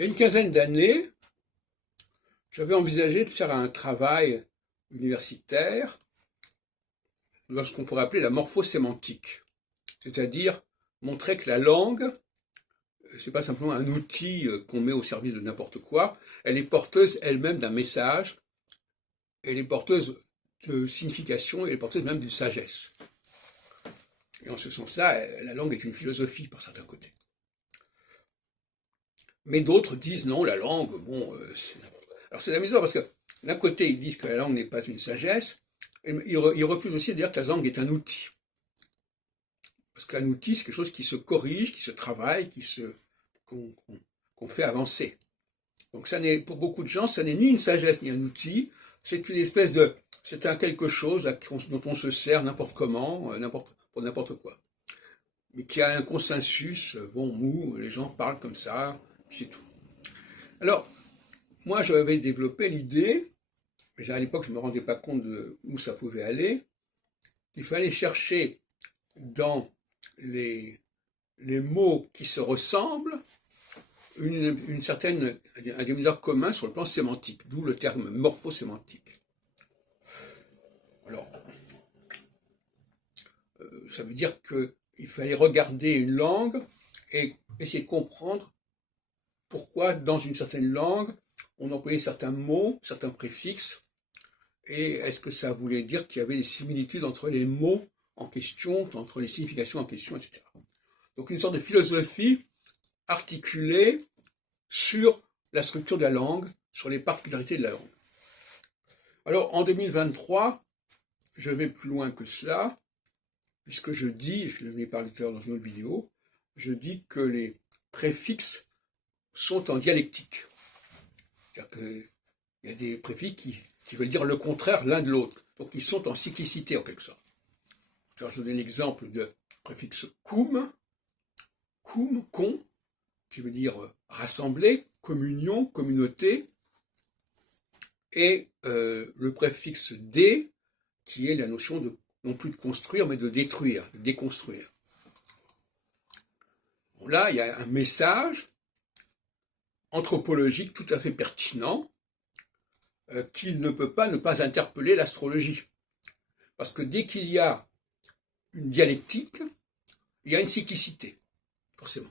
Il y a une quinzaine d'années, j'avais envisagé de faire un travail universitaire dans ce qu'on pourrait appeler la morphosémantique, c'est-à-dire montrer que la langue, c'est pas simplement un outil qu'on met au service de n'importe quoi, elle est porteuse elle-même d'un message, elle est porteuse de signification, elle est porteuse même d'une sagesse. Et en ce sens-là, la langue est une philosophie par certains côtés. Mais d'autres disent non, la langue, bon, c'est n'importe quoi. Alors c'est amusant parce que d'un côté, ils disent que la langue n'est pas une sagesse, et ils refusent aussi de dire que la langue est un outil. Parce qu'un outil, c'est quelque chose qui se corrige, qui se travaille, qu'on fait avancer. Donc ça n'est, pour beaucoup de gens, ça n'est ni une sagesse ni un outil, c'est une espèce de, c'est un quelque chose dont on se sert n'importe comment, pour n'importe quoi. Mais qui a un consensus, bon, mou, les gens parlent comme ça, c'est tout. Alors, moi, j'avais développé l'idée, mais à l'époque, je ne me rendais pas compte de où ça pouvait aller, qu'il fallait chercher dans les mots qui se ressemblent un dénominateur commun sur le plan sémantique, d'où le terme morphosémantique. Alors, ça veut dire qu'il fallait regarder une langue et essayer de comprendre pourquoi dans une certaine langue, on employait certains mots, certains préfixes, et est-ce que ça voulait dire qu'il y avait des similitudes entre les mots en question, entre les significations en question, etc. Donc une sorte de philosophie articulée sur la structure de la langue, sur les particularités de la langue. Alors en 2023, je vais plus loin que cela, puisque je dis, je l'avais parlé tout à l'heure dans une autre vidéo, je dis que les préfixes sont en dialectique. C'est-à-dire qu'il y a des préfixes qui veulent dire le contraire l'un de l'autre. Donc ils sont en cyclicité en quelque sorte. Alors, je donne l'exemple de préfixe cum, con, qui veut dire rassembler, communion, communauté, et le préfixe dé, qui est la notion de non plus de construire, mais de détruire, de déconstruire. Bon, là, il y a un message anthropologique tout à fait pertinent qui ne peut pas ne pas interpeller l'astrologie. Parce que dès qu'il y a une dialectique, il y a une cyclicité, forcément.